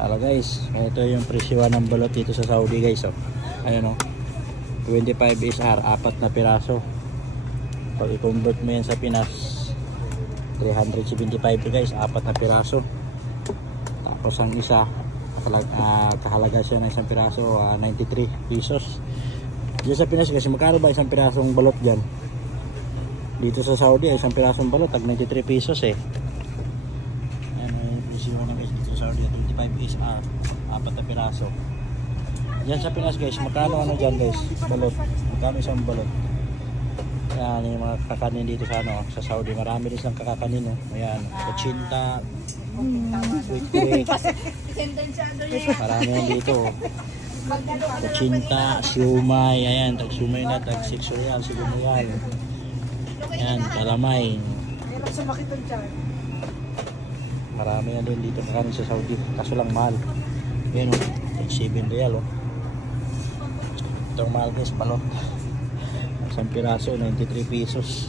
Hala guys, ito yung presyohan ng balot dito sa Saudi guys. Oh. Ayan o. 25 SR, 4 na piraso. Pag i-convert mo yan sa Pinas, 375 guys, 4 na piraso. Tapos ang isa, kahalaga siya ng isang piraso, 93 pesos. Diyan sa Pinas kasi magkano ba isang pirasong balot dyan? Dito sa Saudi, isang pirasong balot, tag 93 pesos eh. Saudi 25 SR, 4 na piraso. Diyan sa Pinas guys, magkano ano dyan guys? Balot. Magkano isang balot? Ayan yung mga kakanin dito sa ano, sa Saudi. Marami rin silang kakakanin no. Ayan, kuchinta, quick. Marami yan dito. Kuchinta, siumay, ayan, tag siumay na, tag 6 real, 7 real. Ayan, kalamay. Marami na din dito kakanin sa Saudi, kaso lang mahal. Ayan o, 7 real o. Itong mahal guys, balot. Isang piraso, 93 pesos.